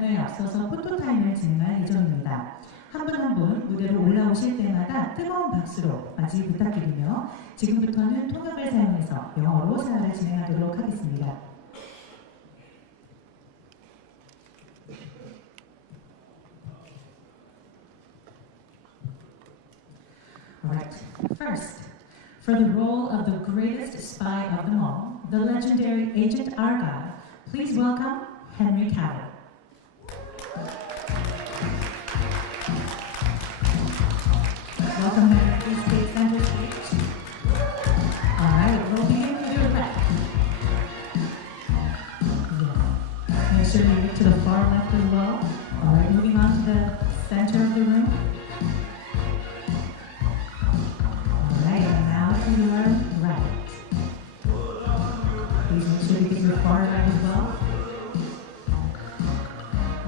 기자간담회에 앞서서 포토타임을 진행할 예정입니다. 한 분 한 분 무대로 올라오실 때마다 뜨거운 박수로 맞이 부탁드리며 지금부터는 통역을 사용해서 영어로 생활을 진행하도록 하겠습니다. Alright, first, for the role of the greatest spy of them all, the legendary Agent Argyle, please welcome Henry Cavill. Welcome, Henry. Please take center stage. Alright, we'll begin with your left. Yeah. Make sure you look to the far left as well. Alright, moving on to the center of the room. To your right. Please make sure you get your far right as well.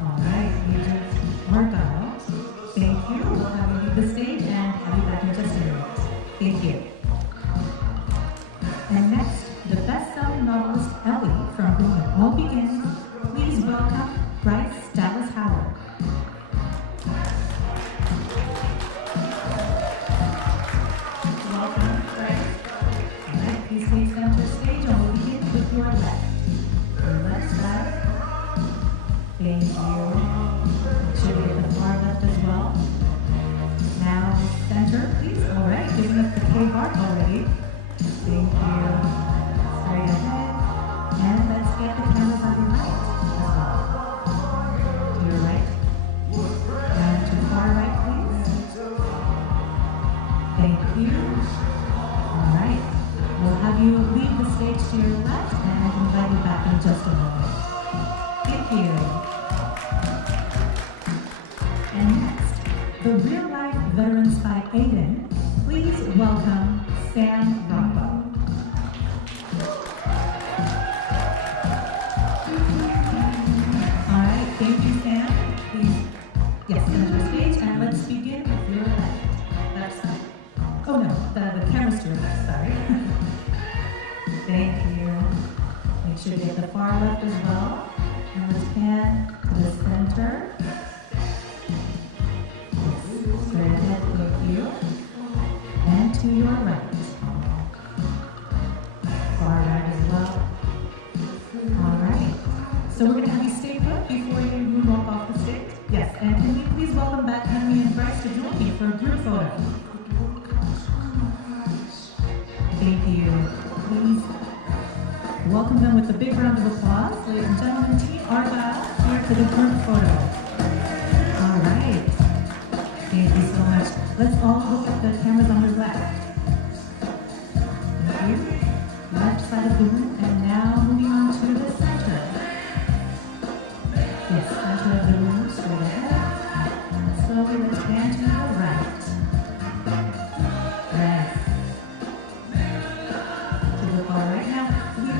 Alright, Agent Argyle. Thank you. We'll have you leave the stage and have you back in just a minute. Thank you. And next, the best-selling novelist Ellie, from whom it all begins. Please welcome Bryce Dallas Howard. Please take center stage and we'll begin with your left. Your left side. Thank you. Make sure you get the far left as well. Now center, please. Alright, giving us the K heart already. Thank you. Straight ahead. And let's get the cameras on your right as well. To your right. And to far right, please. Thank you. Alright. We'll have you leave the stage to your left and invite you back in just a moment. Thank you. And next, the real-life veteran spy Aiden. Please welcome Sam Rockwell. All right, thank you, Sam. Please, yes, center stage, and let's begin with your left side. Oh no, the camera's to your left, sorry. Thank you. Make sure you get the far left as well. And let's pan to the center. Yes, straight ahead, thank you. And to your right. Far right as well. Alright. So we're going to have you stay put before you walk off the stage. Yes, and can we please welcome back Henry and Bryce to join me for a group photo. Thank you. Please welcome them with a big round of applause. Ladies and gentlemen, Team Argyle here for the group photo. All right. Thank you so much. Let's all look at the cameras on your left. Thank you. Left side of the room, and now moving on to the center. Yes, center of the room, straight ahead. Slowly, let's pan to the right. Yes. Alright, now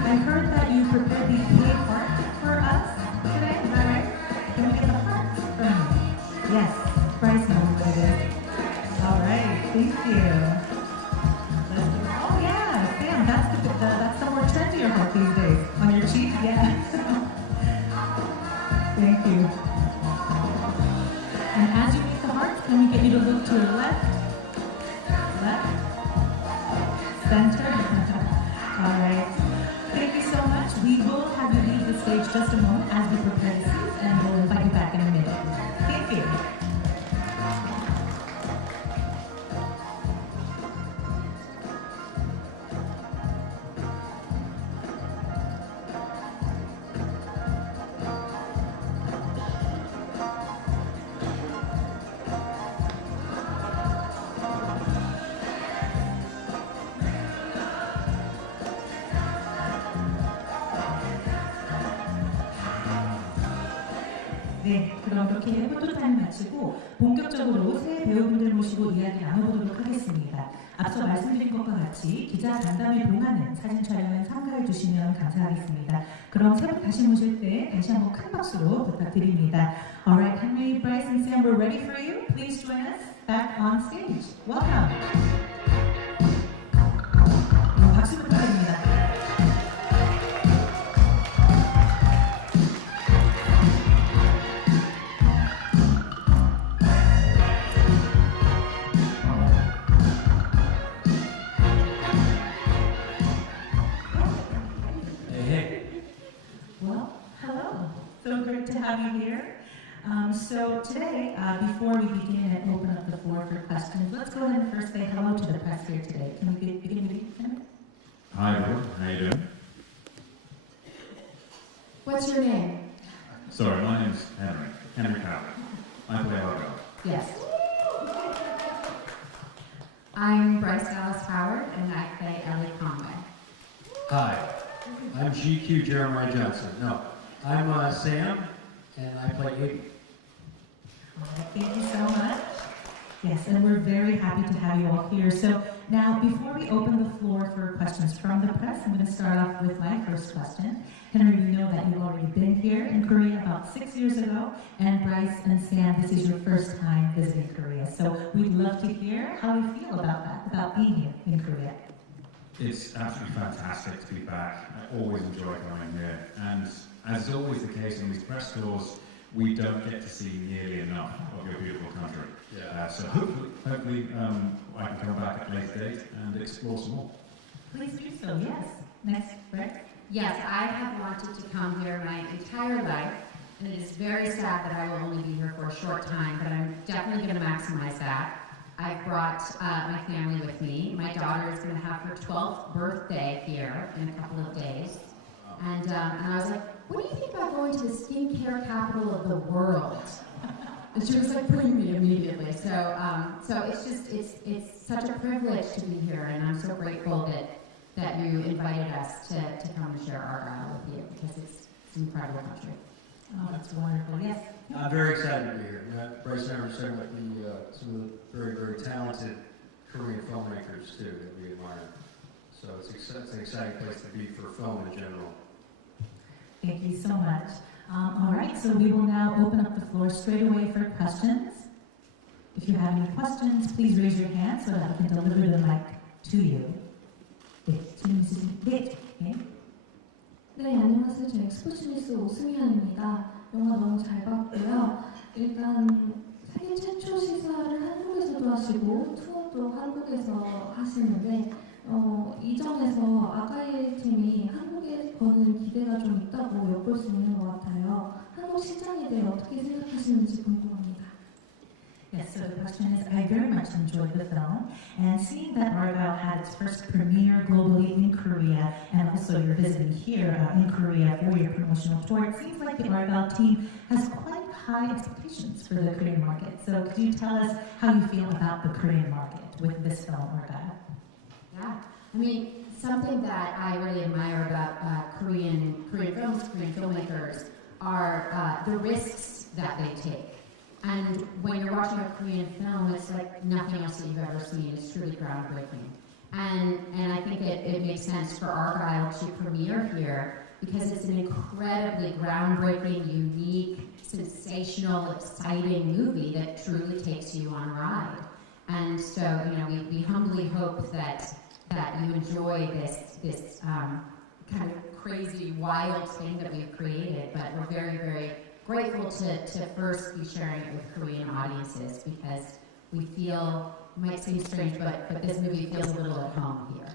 I heard that you prepared the K heart for us today, is that right? Can we get the hearts from you? Yes, Bryce knows what it is. Alright, thank you. Oh yeah, Sam, that's the more trendier heart these days. On your cheek, yeah. Thank you. And as you make the hearts, can we get you to look to your left, center? Alright, thank you so much. We will have you leave the stage just a moment as we prepare the seats, and we'll invite you back in a minute. Thank you. 네, 그럼 이렇게 포토타임 마치고 본격적으로 새 배우분들 모시고 이야기 나눠보도록 하겠습니다. 앞서 말씀드린 것과 같이 기자간담회 동안은 사진 촬영은 삼가해 주시면 감사하겠습니다. 그럼 세 분 다시 모실 때 다시 한번 큰 박수로 부탁드립니다. Alright, Henry, Bryce, and Sam, we're ready for you. Please join us back on stage. Welcome. 박수 부탁드립니다. have you here. So today, before we begin and open up the floor for questions, let's go ahead and first say hello to the press here today. Can we begin with you, Henry? Hi everyone, how you doing? What's your name? Sorry, my name's Henry Cowley. I play Agail. Yes. I'm Bryce Dallas Howard, and I play Ellie Conway. Hi, I'm GQ Jeremiah Johnson. No, I'm Sam, and I play Aiden. All right, thank you so much. Yes, and we're very happy to have you all here. So now, before we open the floor for questions from the press, I'm going to start off with my first question. Henry, we know that you've already been here in Korea about 6 years ago, and Bryce and Sam, this is your first time visiting Korea. So we'd love to hear how you feel about that, about being here in Korea. It's absolutely fantastic to be back. I always enjoy coming here. And as is always the case in these press tours, we don't get to see nearly enough of your beautiful country. So hopefully I can come back at a later date and explore some more. Please do so, yes. Next, Bryce? Yes, I have wanted to come here my entire life, and it is very sad that I will only be here for a short time, but I'm definitely going to maximize that. I've brought my family with me. My daughter is going to have her 12th birthday here in a couple of days. And I was like, what do you think about going to the skincare capital of the world? And she was like, bring me immediately. So it's such a privilege to be here, and I'm so grateful that you invited us to come and share Argyle with you, because it's an incredible country. Oh, that's wonderful. Yes. I'm very excited to be here. Bryce and I were saying about some of the very, very talented Korean filmmakers too that we admire. So it's an exciting place to be for film in general. Thank you so much. All right, so we will now open up the floor straight away for questions. If you have any questions, please raise your hand so that I can deliver the mic to you. 네, 질문 있으신 네. 네, 안녕하세요. 저 엑스포츠뉴스 오승현입니다. 영화 너무 잘 봤고요. 일단 세계 최초 시사를 한국에서도 하시고 투어도 한국에서 하시는데 이전에서 아가일 팀이 한국에 거는 기대가 좀 있다고 엿볼 수 있는 것 같아요. 한국 시장에 대해 어떻게 생각하시는지 궁금합니다. Yes, so the question is, I very much enjoyed the film, and seeing that Argyle had its first premiere globally in Korea, and also you're visiting here in Korea for your promotional tour, it seems like the Argyle team has quite high expectations for the Korean market. So could you tell us how you feel about the Korean market with this film, Argyle? Yeah, I mean, something that I really admire about Korean films, Korean filmmakers, are the risks that they take. And when you're watching a Korean film, it's like nothing else that you've ever seen. It's truly groundbreaking. And I think it makes sense for Argyle to premiere here because it's an incredibly groundbreaking, unique, sensational, exciting movie that truly takes you on a ride. And so, you know, we humbly hope that you enjoy this kind of crazy, wild thing that we've created. But we're very, very grateful to first be sharing it with Korean audiences because we feel, it might seem strange, but this movie feels a little at home here.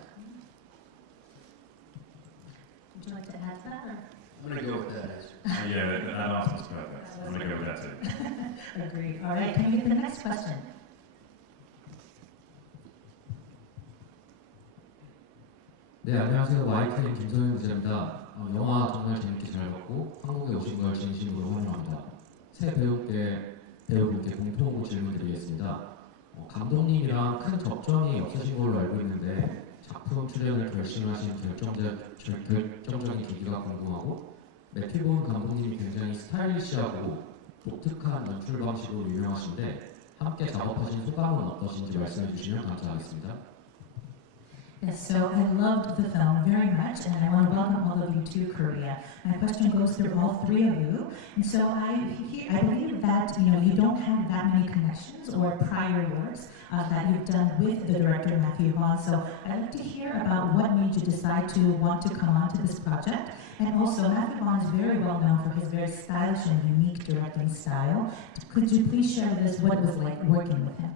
Would you like to add to that? Or? I'm going to go with that answer. Yeah, that answer was perfect. I'm going to go with that too. Agreed. All right, can we get the next question? 네, 안녕하세요. YTN 김성현 기자입니다. 영화 정말 재밌게 잘 봤고 한국에 오신 걸 진심으로 환영합니다. 새 배우분께 공통으로 질문드리겠습니다. 감독님이랑 큰 접점이 없으신 걸로 알고 있는데 작품 출연을 결심하신 결정적인 계기가 궁금하고 매튜본 감독님이 굉장히 스타일리시하고 독특한 연출 방식으로 유명하신데 함께 작업하신 소감은 어떠신지 말씀해 주시면 감사하겠습니다. Yes, so I loved the film very much, and I want to welcome all of you to Korea. My question goes through all three of you, and so I believe that you don't have that many connections or prior works that you've done with the director Matthew Vaughn. So I'd like to hear about what made you decide to want to come onto this project, and also Matthew Vaughn is very well known for his very stylish and unique directing style. Could you please share with us what it was like working with him?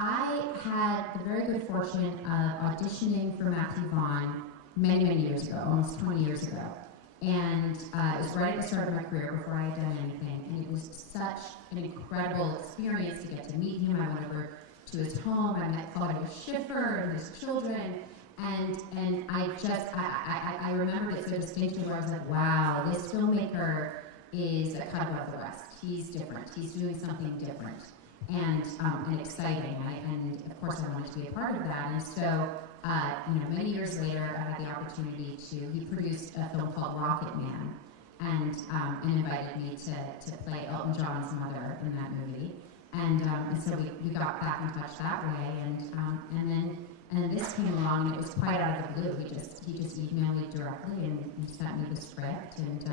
I had the very good fortune of auditioning for Matthew Vaughn many, many years ago, almost 20 years ago. And it was right at the start of my career before I had done anything. And it was such an incredible experience to get to meet him. I went over to his home. I met Claudia Schiffer and his children. And I remembered it so distinctly where I was like, wow, this filmmaker is a cut above the rest. He's different. He's doing something different and exciting. And of course, I wanted to be a part of that. And so, many years later, I had the opportunity he produced a film called Rocket Man, and invited me to play Elton John's mother in that movie. And so we got back in touch that way. And then this came along, and it was quite out of the blue. He just emailed me directly and sent me the script, and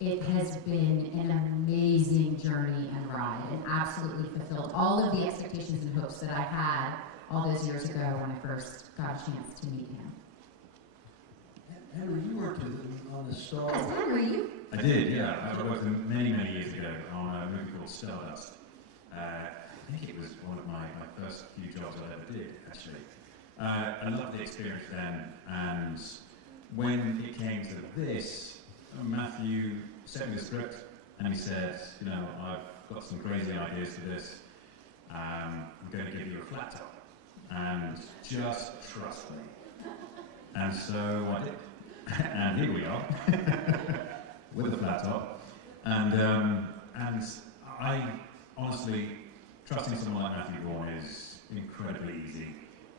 it has been an amazing journey and ride, and absolutely fulfilled all of the expectations and hopes that I had all those years ago when I first got a chance to meet him. Henry, you worked with him on the Star. Yes, Henry, you? I did, yeah. I worked with him many, many years ago on a movie called Stardust. I think it was one of my first few jobs I ever did, actually. I loved the experience then, and when it came to this, Matthew sent me the script, and he said, I've got some crazy ideas for this. I'm going to give you a flat top, and just trust me. And so I did. And here we are, with a flat top. And I honestly, trusting someone like Matthew Vaughn is incredibly easy.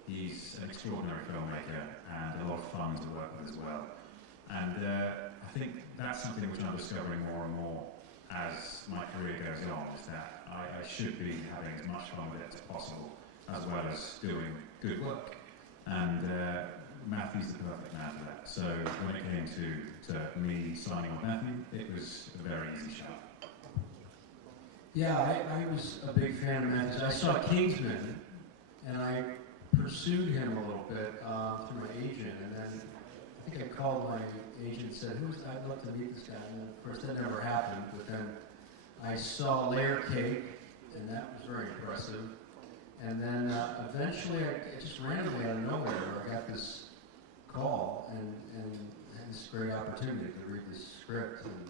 He's an extraordinary filmmaker and a lot of fun to work with as well. And I think that's something which I'm discovering more and more as my career goes on, is that I should be having as much fun with it as possible, as well as doing good work. And Matthew's the perfect man for that. So when it came to me signing on Matthew, it was a very easy shot. Yeah, I was a big fan of Matthew's. I saw Kingsman, and I pursued him a little bit through my agent, and then I think I called my agent and said, I'd love to meet this guy. And of course, that never happened, but then I saw Layer Cake, and that was very impressive. And then eventually, I just randomly out of nowhere, I got this call and had this great opportunity to read this script and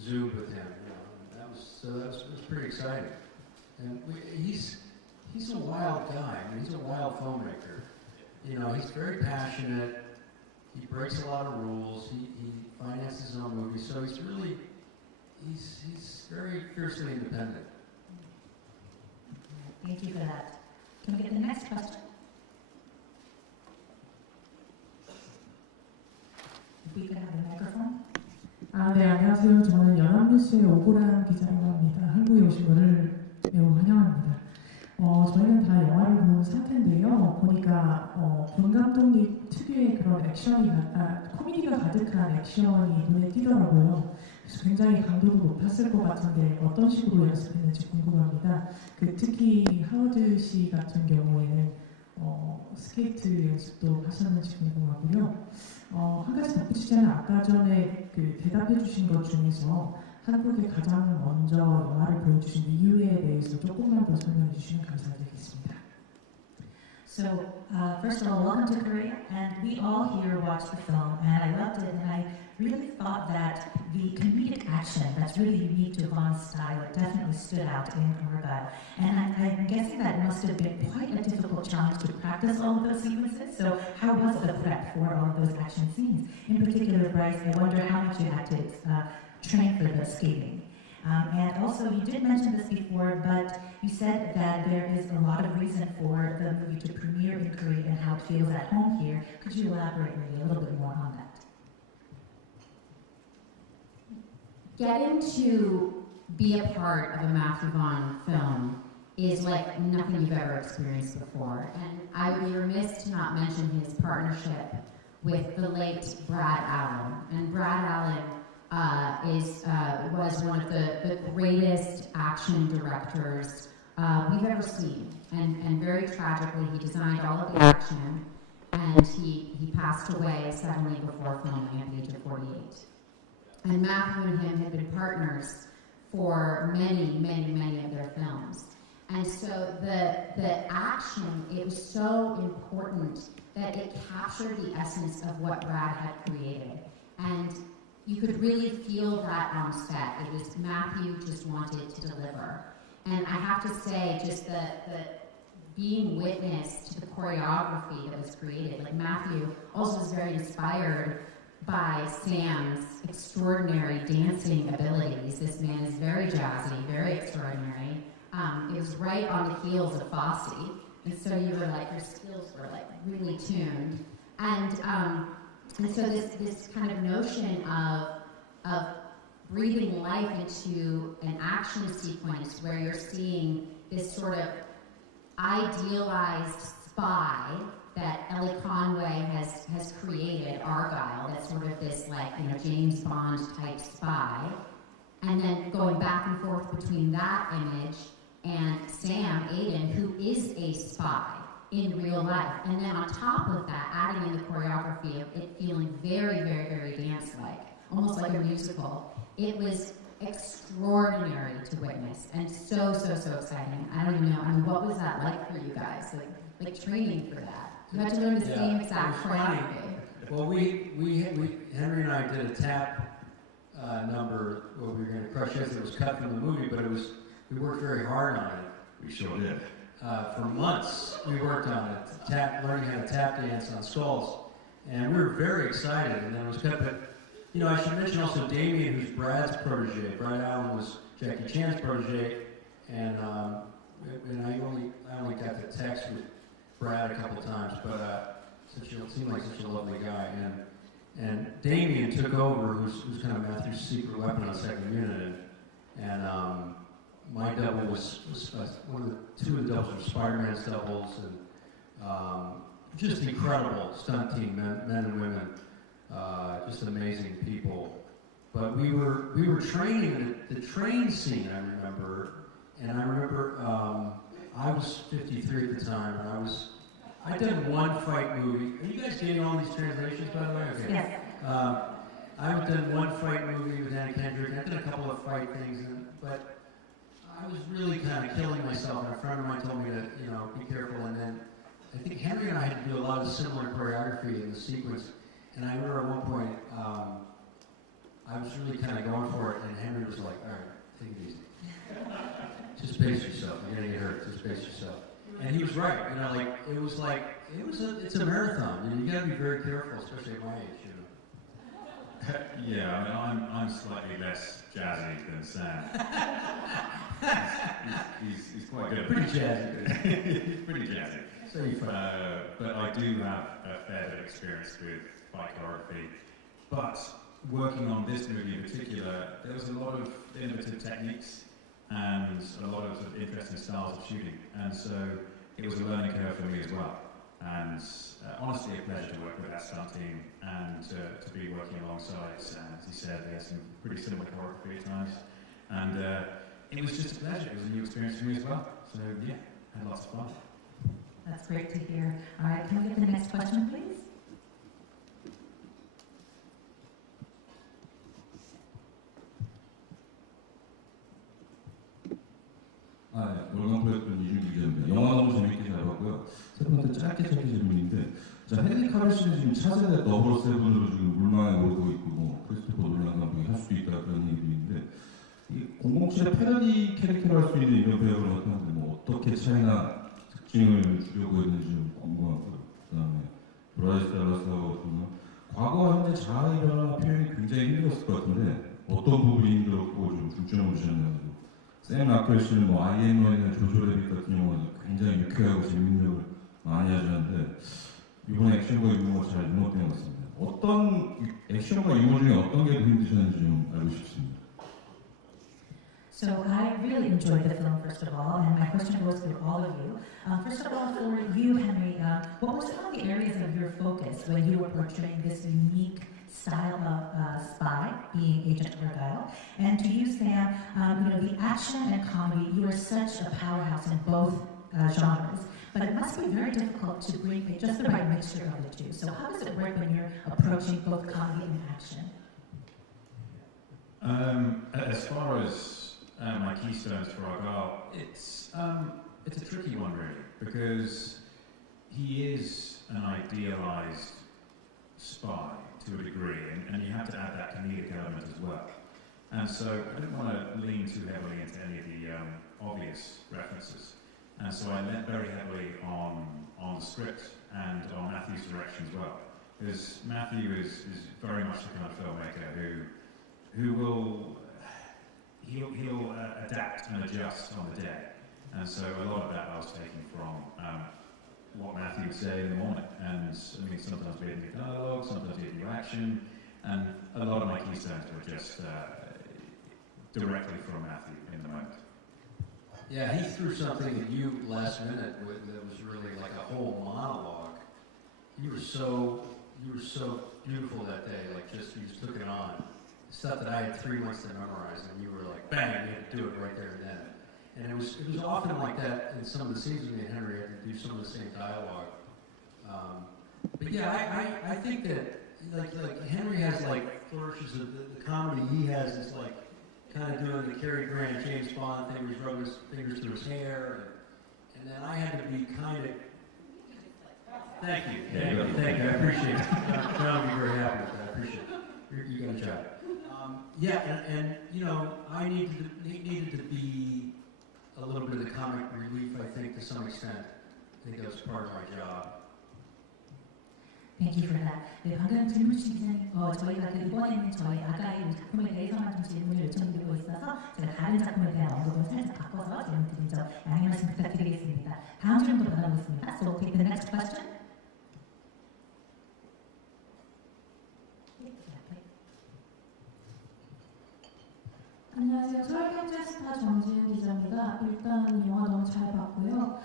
Zoom with him. And that was pretty exciting. And he's a wild guy. I mean, he's a wild filmmaker. He's very passionate. He breaks a lot of rules. He finances his own movies. So he's very fiercely independent. Thank you for that. Can we get the next question? If we could have the microphone. 네, 안녕하세요. 저는 연합뉴스의 오보람 기자라고 합니다. 한국에 오신 것을 매우 환영합니다. 저희는 다 영화를 본 상태인데요. 보니까 본 감독님 특유의 그런 코미디가 가득한 액션이 눈에 띄더라고요. 그래서 굉장히 강도도 높았을 것 같은데 어떤 식으로 연습했는지 궁금합니다. 특히 하워드 씨 같은 경우에는 스케이트 연습도 하셨는지 궁금하고요. 한 가지 덧붙이자면 아까 전에 대답해 주신 것 중에서 한국에 가장 먼저 영화를 보여주신 이유에 대해서 조금만 더 설명해 주시면 감사드리겠습니다. So, first of all, welcome to Korea, and we all here watched the film, and I loved it, and I really thought that the comedic action that's really unique to Vaughn's style, it definitely stood out in Agail. And I'm guessing that must have been quite a difficult challenge to practice all of those sequences, so how was the prep for all of those action scenes? In particular, Bryce, I wonder how much you had to train for the skating. And also, you did mention this before, but you said that there is a lot of reason for the movie to premiere in Korea and how it feels at home here. Could you elaborate maybe a little bit more on that? Getting to be a part of a Matthew Vaughn film is like nothing you've ever experienced before. And I would be remiss to not mention his partnership with the late Brad Allen. And Brad Allen was one of the greatest action directors we've ever seen. And very tragically, he designed all of the action, and he passed away suddenly before filming at the age of 48. And Matthew and him had been partners for many, many, many of their films. And so the action, it was so important that it captured the essence of what Brad had created. And you could really feel that on set. It was Matthew just wanted to deliver. And I have to say, just the being witness to the choreography that was created, like Matthew also was very inspired by Sam's extraordinary dancing abilities. This man is very jazzy, very extraordinary. It was right on the heels of Fosse, and so you were like, your skills were like really tuned. And so this kind of notion of breathing life into an action sequence where you're seeing this sort of idealized spy that Ellie Conway has created, Argyle, that's sort of this like, you know, James Bond type spy, and then going back and forth between that image and Sam Aiden, who is a spy in real life, and then on top of that, adding in the choreography of it feeling very, very, very dance-like, almost like a musical. It was extraordinary to witness, and so exciting. I don't even know, I mean, what was that like for you guys? Like training for that? You had to learn the same exact choreography. Well, Henry and I did a tap number where we were going to crush it. It was cut from the movie, but we worked very hard on it. We sure did. For months, we worked on it, learning how to tap dance on skulls, and we were very excited. And then it was cut. But you know, I should mention also Damien, who's Brad's protege. Brad Allen was Jackie Chan's protege, and I only got to text with Brad a couple times, but seemed like such a lovely guy. And Damien took over, who's kind of Matthew's secret weapon on second unit, and my double was one of the two of the doubles were Spider-Man's doubles, and just incredible stunt team, men and women, just amazing people. But we were training the train scene. I remember I was 53 at the time, and I'd done one fight movie. Are you guys getting all these translations, by the way? Okay. Yes. I've done one fight movie with Anna Kendrick. I've done a couple of fight things, but I was really kind of killing myself. And a friend of mine told me to, you know, be careful. And then I think Henry and I had to do a lot of similar choreography in the sequence. And I remember at one point, I was really kind of going for it, and Henry was like, "All right, take it easy. Just pace yourself. You're gonna get hurt. Just pace yourself." And he was right. You know, it's a marathon, and you got to be very careful, especially at my age. You know. Yeah, I mean, I'm slightly less jazzy than Sam. he's quite good. Pretty jazzy. He's pretty jazzy. So you but I do have a fair bit of experience with fight choreography. But working on this movie in particular, there was a lot of innovative techniques and a lot of, interesting styles of shooting, and so it was a learning curve for me as well. And honestly, a pleasure to work with that stunt team and to be working alongside. As he said, they had some pretty similar choreography at times, and it was just a pleasure. It was a new experience for me as well. So yeah, had lots of fun. That's great to hear. All right, can we get the next question, please? 월간포였던 이준기 기자입니다. 영화 너무 재밌게 잘 봤고요. 세 번째 짧게 질문인데, 자, 헨리 카빌 씨는 지금 차세대 더블 세븐으로 지금 물망에 오르고 있고, 뭐 크리스토퍼 놀란 감독이 할 수도 있다 그런 얘기도 있는데, 이 007의 패러디 캐릭터를 할 수 있는 이런 배우를 어떻게 뭐 어떻게 차이나 특징을 주려고 했는지 좀 궁금하고요. 그다음에 브라이스 달라스하고 과거와 현재 자아의 변화 표현이 굉장히 힘들었을 것 같은데 어떤 부분이 힘들었고 좀 중점을 주셨나요? 샘 라켈 씨는 뭐 IM이나 조조레빗 같은 영화는 굉장히 유쾌하고 재밌는 역을 많이 하셨는데 이번에 액션과 유머가 잘 융합된 것 같습니다. 어떤 액션과 유머 중에 어떤 게 더 힘드셨는지 좀 알고 싶습니다. So I really enjoyed the film, first of all, and my question goes to all of you. First of all, for you, Henry, what were some of the areas of your focus when you were portraying this unique style of spy, being Agent Argyle? And to you, Sam, the action and comedy, you are such a powerhouse in both genres, but it must be very difficult to bring just the right mixture of the two. So how does it work when you're approaching both comedy and action? As far as my keystones for Argyle, it's a tricky one really, because he is an idealized spy to a degree, and you have to add that comedic element as well. And so I didn't want to lean too heavily into any of the obvious references. And so I leant very heavily on the script and on Matthew's direction as well. Because Matthew is very much the kind of filmmaker who will he'll adapt and adjust on the day. And so a lot of that I was taking from what Matthew would say in the morning. And I mean, sometimes we had new dialogue, sometimes we had new action, and a lot of my keystones were just directly from Matthew in the moment. Yeah, he threw something at you last minute that was really like a whole monologue. You were so beautiful that day, like you just took it on. Stuff that I had 3 months to memorize, and you were like, bang, you had to do it right there and then. And it was often like that in some of the scenes with me and Henry. I had to do some of the same dialogue. But yeah, I think that like Henry has like flourishes of the comedy he has is like kind of doing the Cary Grant, James Bond thing, where he's rubbing his fingers through his hair, and then I had to be kind of. Thank you. Thank you. I appreciate it. John will be very happy with that. I appreciate it. You got a job. Yeah, and you know, I needed to be a little bit of the comic relief, I think, to some extent. I think that was part of my job. Thank you for that. 네, 방금 질문 주신 기자님, 저희가 이번에는 저희 아가일 작품에 대해서만 좀 질문을 요청드리고 있어서 제가 다른 작품에 대한 언급을 살짝 바꿔서 질문 드린 점 양해 말씀 부탁드리겠습니다. 다음 질문도 받아보겠습니다. So we'll take the next question. 안녕하세요. 서울경제스타 정지은 기자입니다. 일단 영화 너무 잘 봤고요.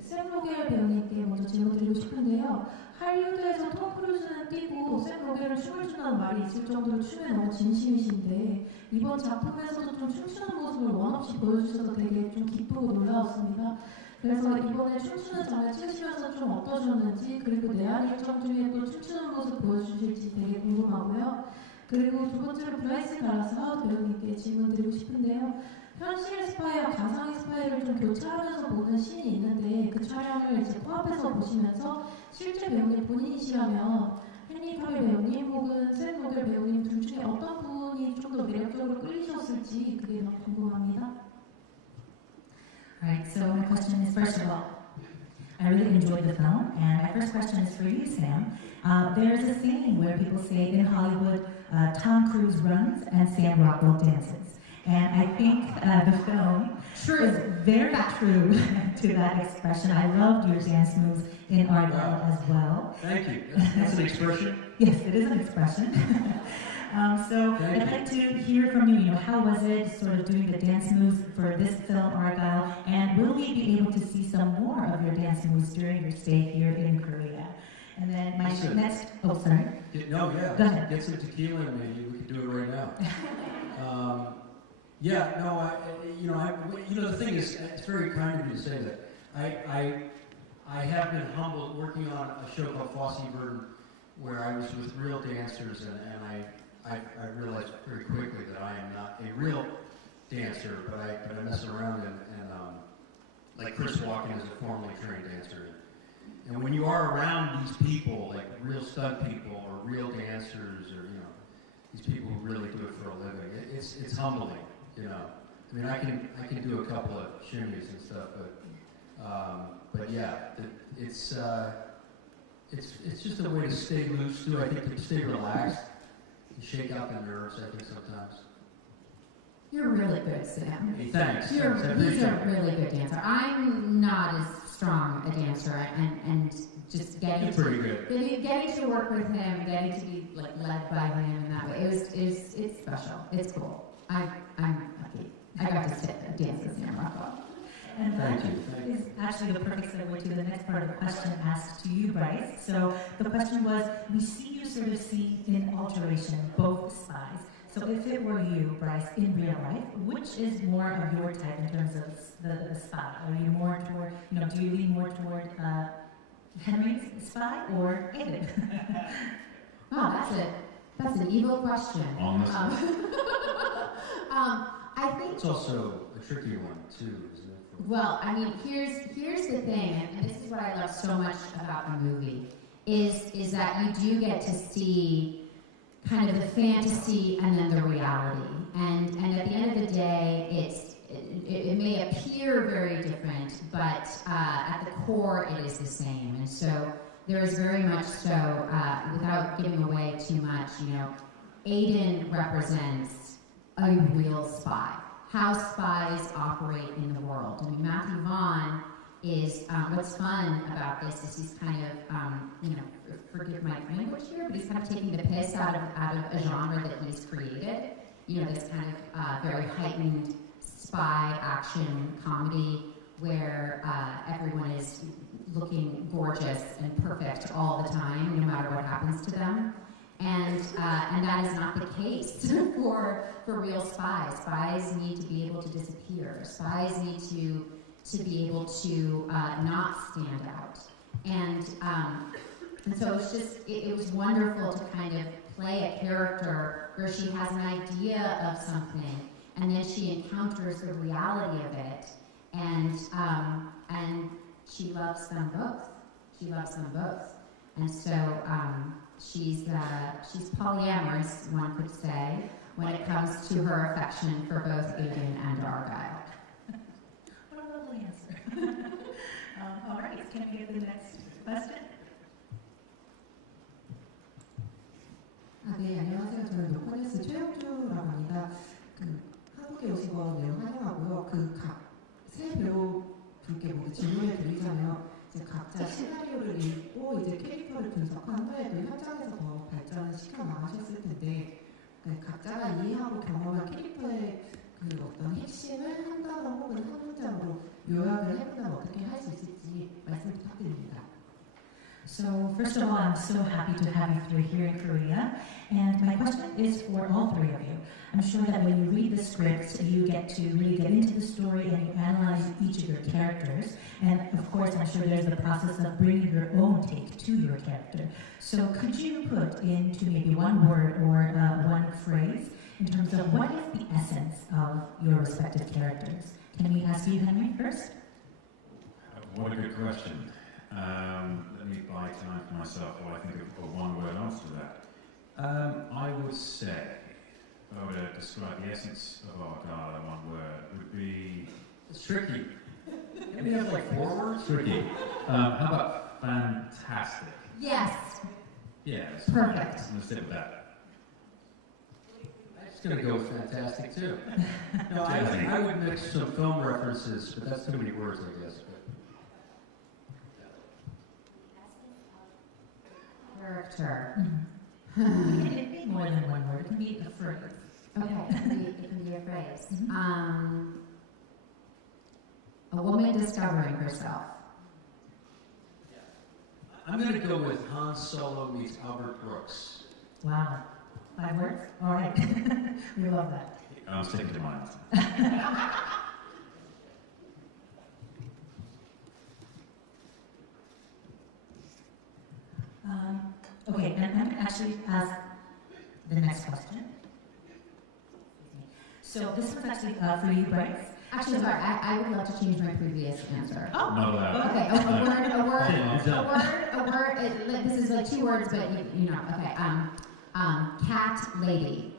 샘 로겔 배우님께 먼저 질문드리고 싶은데요. 할리우드에서 톰 크루즈는 뛰고 샘 로겔은 춤을 춘다는 말이 있을 정도로 춤에 너무 진심이신데 이번 작품에서도 좀 춤추는 모습을 원없이 보여주셔서 되게 좀 기쁘고 놀라웠습니다. 그래서 이번에 춤추는 장면 찍으시면서 좀 어떠셨는지, 그리고 내한 일정 중에 또 춤추는 모습 보여주실지 되게 궁금하고요. 그리고 두 번째로 브라이스 갈라스 배우님께 질문드리고 싶은데요. 현실 스파이와 가상의 스파이를 좀 교차하면서 보는 씬이 있는데 그 촬영을 이제 코앞에서 보시면서 실제 배우님 본인이시라면 헨리 카빌 배우님 혹은 샘 로겔 배우님 둘 중에 어떤 분이 좀 더 매력적으로 끌리셨을지 그게 너무 궁금합니다. Alright, so my question is, first of all, I really enjoyed the film, and my first question is for you, Sam. There's a saying where people say in Hollywood, Tom Cruise runs and Sam Rockwell dances. And I think the film is very true to that expression. I loved your dance moves in Argyle as well. Thank you. That's an expression? Yes, it is an expression. So I'd like to hear from you, how was it sort of doing the dance moves for this film, Argyle, and will we be able to see some more of your dance moves during your stay here in Korea? And then my next, sorry. No, yeah. Go ahead. Get some tequila and maybe we can do it right now. The thing is, it's very kind of you to say that. I have been humbled working on a show called Fosse Verdon, where I was with real dancers, and I realized very quickly that I am not a real dancer, but I mess around and like Chris Walken is a formally trained dancer. And when you are around these people, like real stunt people or real dancers, or these people who really do it for a living, it's humbling. I mean, I can do a couple of shimmies and stuff, but yeah, it's just a way to stay loose too. I think to stay relaxed, and shake out the nerves. I think sometimes. You're really good, Sam. Hey, thanks. He's a really good dancer. I'm not as strong a dancer, and just getting to work with him, getting to be like led by him in that way, it's special. It's cool. I'm lucky. I got to sit dance with Sam Rockwell. And that is actually the perfect segue to the next part of the question asked to you, Bryce. So the question was, we see you sort of see in alteration both spies. So if it were you, Bryce, in real life, which is more of your type in terms of the spy? Are you more toward, do you lean more toward Henry's spy or David? Oh, that's an evil question. Honestly. I think it's also a tricky one too, isn't it? Well, I mean, here's the thing, and this is what I love so much about the movie, is that you do get to see kind of the fantasy and then the reality. And at the end of the day, it may appear very different, but at the core, it is the same. And so there is very much so, without giving away too much, you know, Aiden represents a real spy. How spies operate in the world. I mean, Matthew Vaughn is, what's fun about this is he's kind of, you know, forgive my language here, but he's kind of taking the piss out of a genre that he's created. You know, this kind of very heightened spy action comedy where everyone is looking gorgeous and perfect all the time, no matter what happens to them. And that is not the case for real spies. Spies need to be able to disappear. Spies need to be able to not stand out. And so it's just, it was wonderful to kind of play a character where she has an idea of something, and then she encounters the reality of it, and she loves them both. She loves them both. And so she's polyamorous, one could say, when it comes to her affection for both Aiden and Argyle. What a lovely answer. All right, can we get the next question? 네, 안녕하세요. 저는 로컬뉴스 최영주라고 합니다. 한국에 오신 거 매우 환영하고요. 각 세 배우분께 모두 질문을 드리자면 이제 각자 시나리오를 읽고 이제 캐릭터를 분석한 후에도 현장에서 더 발전을 시켜 나가셨을 텐데 각자가 이해하고 경험한 캐릭터의 어떤 핵심을 한 단어 혹은 한 문장으로 요약을 해보면 어떻게 할 수 있을지 말씀 부탁드립니다. So first of all, I'm so happy to have you three here in Korea, and my question is for all three of you. I'm sure that when you read the scripts, you get to really get into the story and you analyze each of your characters, and of course, I'm sure there's the process of bringing your own take to your character. So could you put into maybe one word or one phrase in terms of what is the essence of your respective characters? Can we ask you, Henry, first? What a good question. Let me buy time for myself while I think of a one-word answer to that. I would say, if I were to describe the essence of Argyle in one word, would be... It's tricky. Can we have like 4 words? Tricky. How about fantastic? Yes. Yeah. Perfect. I'm going to stick with that. I'm just going to go with fantastic too. No, I would mix some film references, but that's too many words, I guess. Character. It can be more than one word. It can be a phrase. Okay, it can be a phrase. A woman discovering herself. I'm going to go with Han Solo meets Albert Brooks. Wow. 5 words? All right. We love that. I'm sticking to mine. Okay, and I'm going to actually ask the next question. So this one's actually for you, Bryce. Actually, sorry, I would love to change my previous answer. Oh, Not allowed. Okay, a word. This is like 2 words, but you know. Okay, cat lady.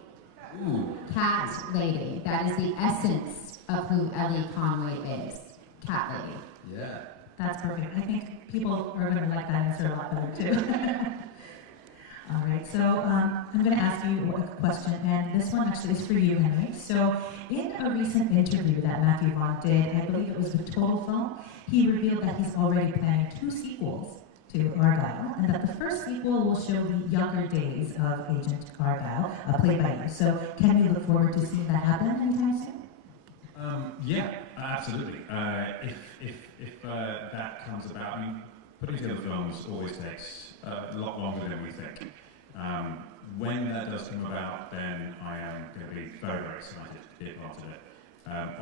Ooh. Cat lady. That is the essence of who Ellie Conway is. Cat lady. Yeah. That's perfect. I think people are going to like that answer a lot better too. All right, so I'm going to ask you a question, and this one actually is for you, Henry. So in a recent interview that Matthew Vaughn did, I believe it was with Total Film, he revealed that he's already planning 2 sequels to Argyle, and that the first sequel will show the younger days of Agent Argyle, played by you. So can we look forward to seeing that happen anytime soon? Yeah, absolutely. If that comes about, I mean, putting together films always takes a lot longer than we think. When that does come about, then I am going to be very, very excited to be a part of it.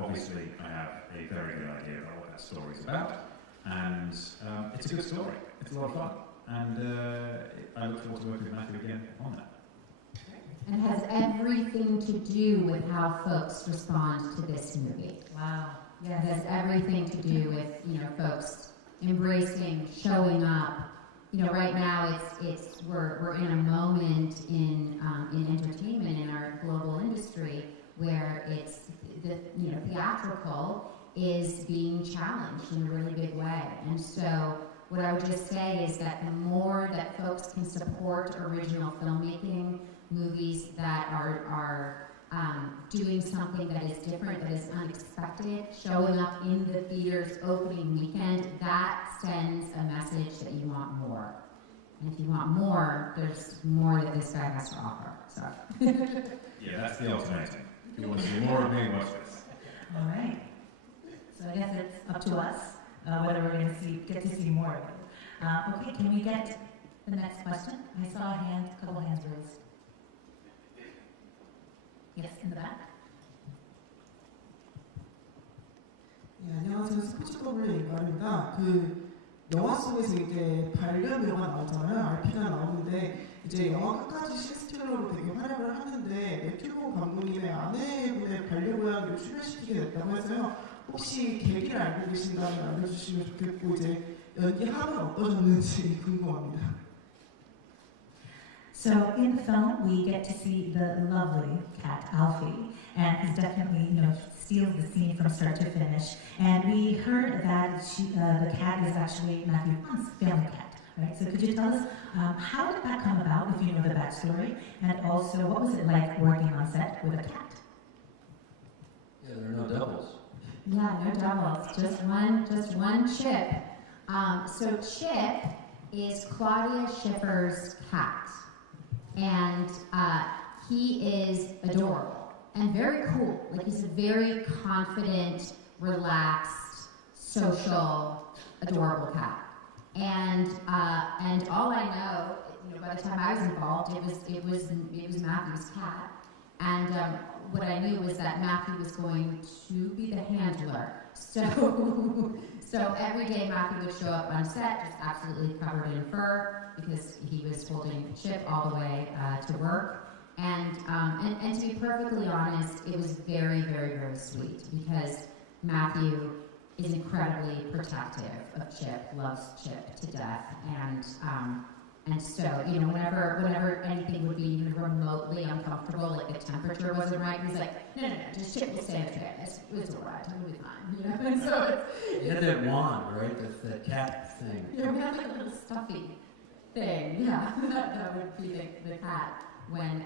Obviously, I have a very good idea about what that story is about, and it's a good story. It's a lot of fun, and I look forward to working with Matthew again on that. And has everything to do with how folks respond to this movie. Wow. It has everything to do with, folks embracing, showing up. Right now we're in a moment in entertainment in our global industry where it's the theatrical is being challenged in a really big way. And so what I would just say is that the more that folks can support original filmmaking, movies that are doing something that is different, that is unexpected, showing up in the theaters opening weekend, that sends a message that you want more. And if you want more, there's more that this guy has to offer. So. Yeah, that's the ultimatum. If you want to see more of me, watch this. All right. So I guess it's up to us whether we're going to get to see more of it. Okay, can we get the next question? I saw a couple hands raised. Yes, in the back. 네, 안녕하세요. 스포츠더블의 이야기입니다. 영화 속에서 이제 반려묘가 나오잖아요. RP가 나오는데 이제 영화 끝까지 시스템으로 되게 활약을 하는데 매튜브 감독님의 아내분의 반려고양이를 출연시키게 됐다고 해서요. 혹시 계기를 알고 계신다면 알려주시면 좋겠고 이제 연기하면 어떠셨는지 궁금합니다. So in the film, we get to see the lovely cat, Alfie, and he's definitely, steals the scene from start to finish. And we heard that the cat is actually Matthew Hunt's family cat, right? So could you tell us how did that come about, if you know the backstory, and also what was it like working on set with a cat? Yeah, there are no doubles. Yeah, no doubles. Just one Chip. So Chip is Claudia Schiffer's cat. And he is adorable and very cool. Like, he's a very confident, relaxed, social, adorable cat. And all I know, by the time I was involved, it was Matthew's cat. And what I knew was that Matthew was going to be the handler. So every day Matthew would show up on set, just absolutely covered in fur, because he was holding Chip all the way to work. And to be perfectly honest, it was very, very, very sweet, because Matthew is incredibly protective of Chip, loves Chip to death, and so, whenever anything would be even remotely uncomfortable, like the temperature wasn't right, he's like, no, just Chip will stay in bed. It's all right, it'll be fine, And so You had that wand, right? The cat thing. Yeah, we had like a little stuffy thing, yeah. that would be the cat when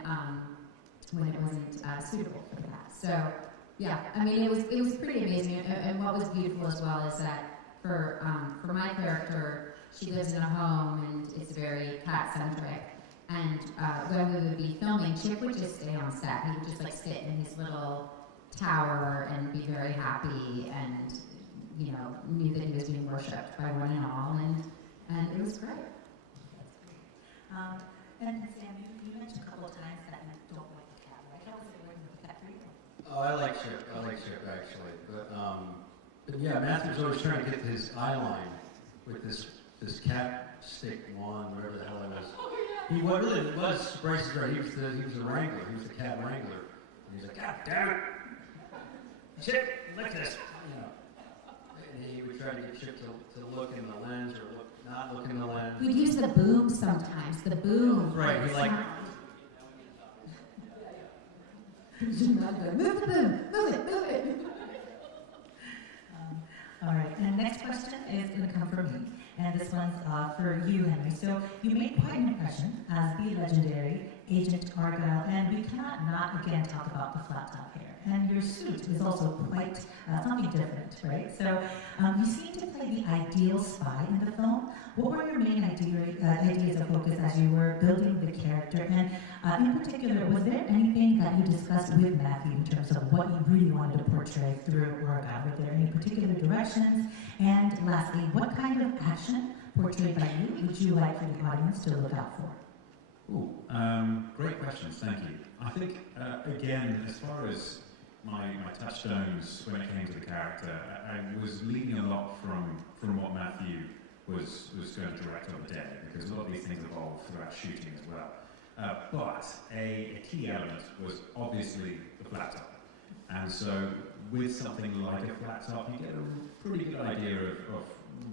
it wasn't suitable for the cat. So, yeah, I mean, it was pretty amazing. And what was beautiful as well is that for my character, she lives in a home and it's very cat-centric. And when we would be filming, Chip would just stay on set. He would just like sit in his little tower and be very happy and, knew that he was being worshipped by one and all. And it was great. And Sam, you mentioned a couple of times that you don't like the cat, right? How was it working with the cat for you? Oh, I like Chip actually. But yeah, Matthew's always trying to get his eye line with this cat stick wand, whatever the hell it was. Oh, yeah. He really was. Bryce is right. He was the wrangler. He was the cat wrangler. And he's like, God damn it, Chip, lick this. And he would try to get Chip to look in the lens or not look in the lens. We'd use the boom sometimes. The boom. Right. He like. Move the boom. Move it. All right, and the next question is going to come from me, and this one's for you, Henry. So you made quite an impression as the legendary Agent Argyle, and we cannot not again talk about the flat top hair. And your suit is also quite something different, right? So you seem to play the ideal spy in the film. What were your main ideas of focus as you were building the character? And in particular, was there anything that you discussed with Matthew in terms of what you really wanted to portray through Argyle? Were there any particular directions? And lastly, what kind of action portrayed by you would you like for the audience to look out for? Ooh, great questions, thank you. I think, again, as far as my touchstones when it came to the character, I was leaning a lot from what Matthew was going to direct on the day, because a lot of these things evolved throughout shooting as well. But a key element was obviously the flat top. And so with something like a flat top, you get a pretty good idea of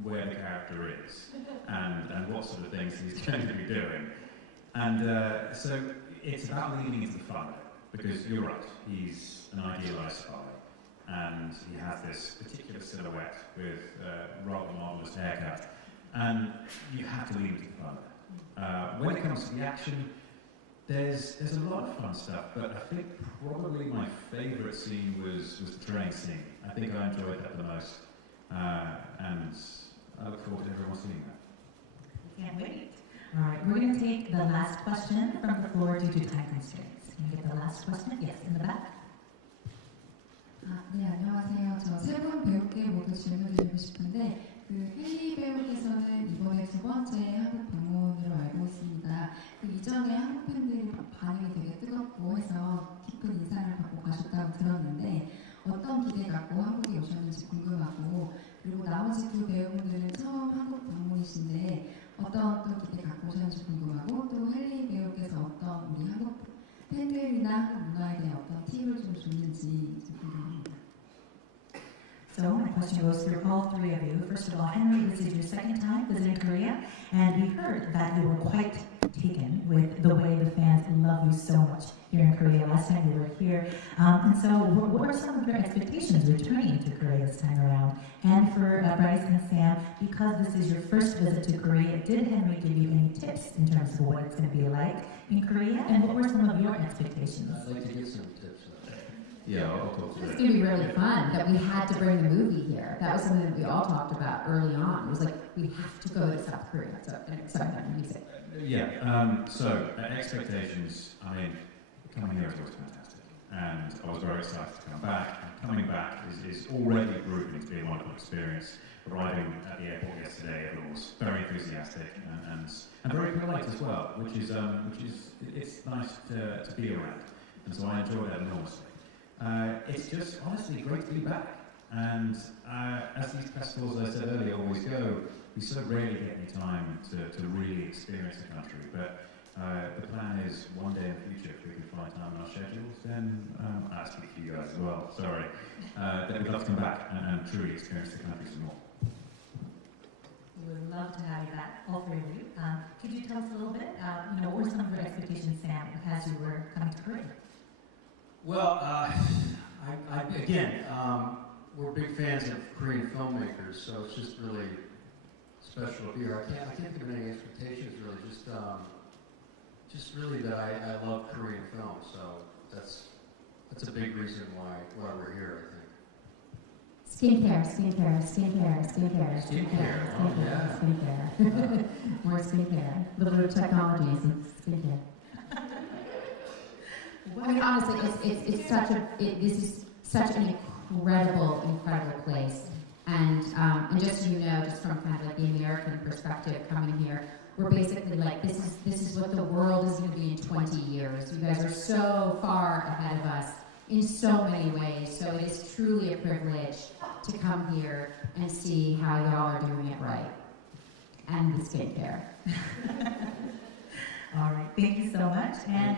where the character is and what sort of things he's going to be doing. And so it's about leaning into the fun, because you're right, he's an idealised spy, and he has this particular silhouette with rather marvellous haircut, and you have to lean into the fun. When it comes to the action, there's a lot of fun stuff, but I think probably my favourite scene was the train scene. I think I enjoyed that the most, and I look forward to everyone seeing that. Can't wait. All right, we're going to take the last question from the floor due to time constraints. Can you get the last question? Yes, in the back. 네, 안녕하세요. 저 세 분 배우께 모두 질문드리고 싶은데 헨리 배우께서는 이번에 두 번째 한국 방문으로 알고 있습니다. 그 이전에 한국 팬들이 반응이 되게 뜨겁고 해서 깊은 인상을 받고 가셨다고 들었는데 어떤 기대 갖고 한국에 오셨는지 궁금하고, 그리고 나머지 두 배우분들은 처음 한국 방문이신데 어떤 또 기대 갖고 오셨는지 궁금하고, 또 헨리 배우께서 어떤 우리 한국 팬들이나 한국 문화에 대한 어떤 팁을 좀 줬는지 궁금합니다. So my question goes through all three of you. First of all, Henry, this is your second time visiting Korea, and we heard that you were quite taken with the way the fans love you so much here in Korea. Last time you were here, and so what are some of your expectations returning to Korea this time around? And for Bryce and Sam, because this is your first visit to Korea, did Henry give you any tips in terms of what it's going to be like in Korea, and what were some of your expectations? I'd like to get some tips. Yeah, I'll talk to It's that. going to be really fun that we had to bring the movie here. That was something that we all talked about early on. It was like, we have to go to South Korea. So, sorry, music. Yeah, so expectations, I mean, coming here is always fantastic. And I was very excited to come back. And coming back is already proving to be a wonderful experience. Arriving at the airport yesterday, everyone was very enthusiastic and very polite as well, which is it's nice to be around. And so I enjoy that enormously. It's just honestly great to be back. And as these festivals, as I said earlier, always go, we so rarely get any time to really experience the country. But the plan is one day in the future, if we can find time in our schedules, then I speak for you guys as well, sorry, that we'd love to come back and truly experience the country some more. We would love to have you back, all three of you. Could you tell us a little bit, what were some of your expectations, Sam, as you were coming to Korea? Well, we're big fans of Korean filmmakers, so it's just really special to be here. I can't think of any expectations really. Just really that I love Korean film, so that's a big reason why we're here, I think. Skincare. More skincare. A little bit of technology and skincare. I mean, honestly, this is such an incredible place, and just so you know, just from kind of like the American perspective coming here, we're basically like this is what the world is going to be in 20 years. You guys are so far ahead of us in so many ways, so it is truly a privilege to come here and see how y'all are doing it right, and the skincare. All right, thank you so much. And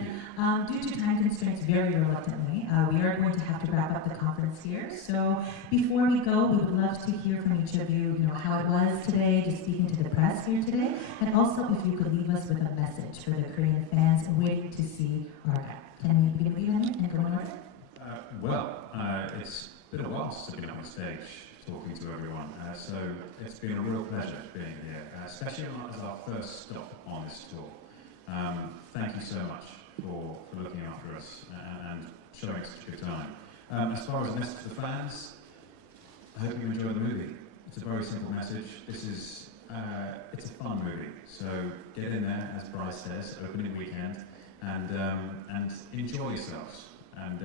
due to time constraints, very reluctantly, we are going to have to wrap up the conference here. So before we go, we would love to hear from each of you, how it was today, just speaking to the press here today, and also if you could leave us with a message for the Korean fans waiting to see our guy. Can we begin with you, Henry, and go in order? It's been a while since I've been on stage talking to everyone, so it's been a real pleasure being here, especially as our first stop on this tour. Thank you so much for looking after us and showing such a good time. As far as a message to the fans, I hope you enjoy the movie. It's a very simple message. It's a fun movie, so get in there, as Bryce says, opening weekend, and enjoy yourselves. And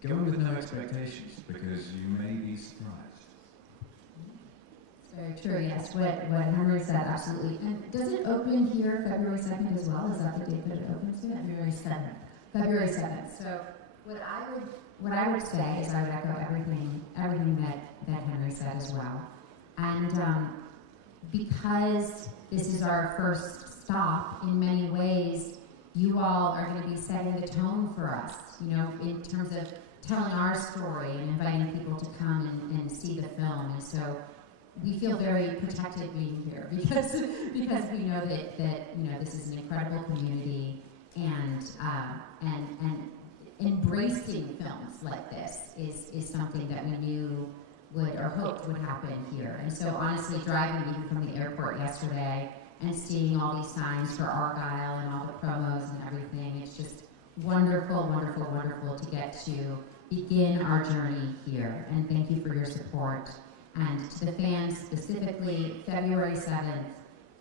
go in with no expectations, because you may be surprised. Very true, yes. What Henry said, absolutely. And does it open here February 2nd as well? Is that the date that it opens to? February 7th. February 7th. So what I would say is I would echo everything that Henry said as well. And because this is our first stop, in many ways, you all are going to be setting the tone for us, you know, in terms of telling our story and inviting people to come and see the film. And so we feel very protected being here because we know that you know, this is an incredible community, and embracing films like this is something that we knew would or hoped would happen here. And so honestly, driving even from the airport yesterday and seeing all these signs for Argyle and all the promos and everything, it's just wonderful, wonderful, wonderful to get to begin our journey here. And thank you for your support. And to the fans specifically, February 7th,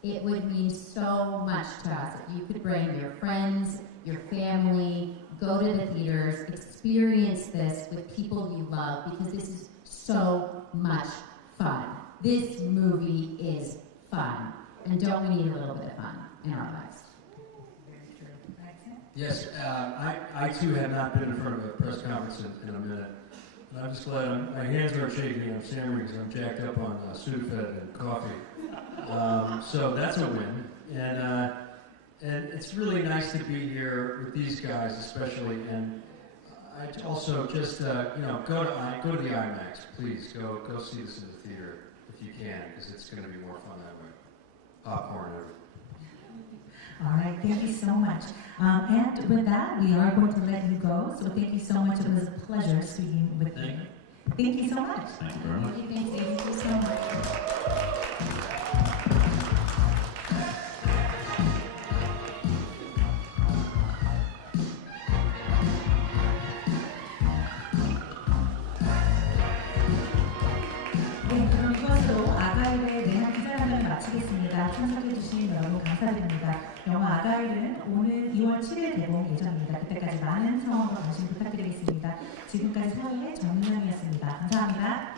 it would mean so much to us if you could bring your friends, your family, go to the theaters, experience this with people you love, because this is so much fun. This movie is fun. And don't we need a little bit of fun in our lives? Very true. Yes, I too have not been in front of a press conference in a minute. And I'm just glad my hands aren't shaking, I'm stammering because I'm jacked up on Sudafed and coffee. So that's a win. And it's really nice to be here with these guys especially. And I also just, you know, go to the IMAX, please. Go see this in the theater if you can, because it's going to be more fun that way. Popcorn, everything. All right, thank you so much. And with that, we are going to let you go. So thank you so much. It was a pleasure speaking with you. Thank you so much. Thank you very much. Thank you so much. 네, 그럼 이것으로 아가일의 내한 기자간담회를 마치겠습니다. 참석해주신 여러분 감사드립니다. 영화 아가일은 오늘 2월 7일 개봉 예정입니다. 그때까지 많은 성원과 관심 부탁드리겠습니다. 지금까지 사회의 전문영이었습니다. 감사합니다.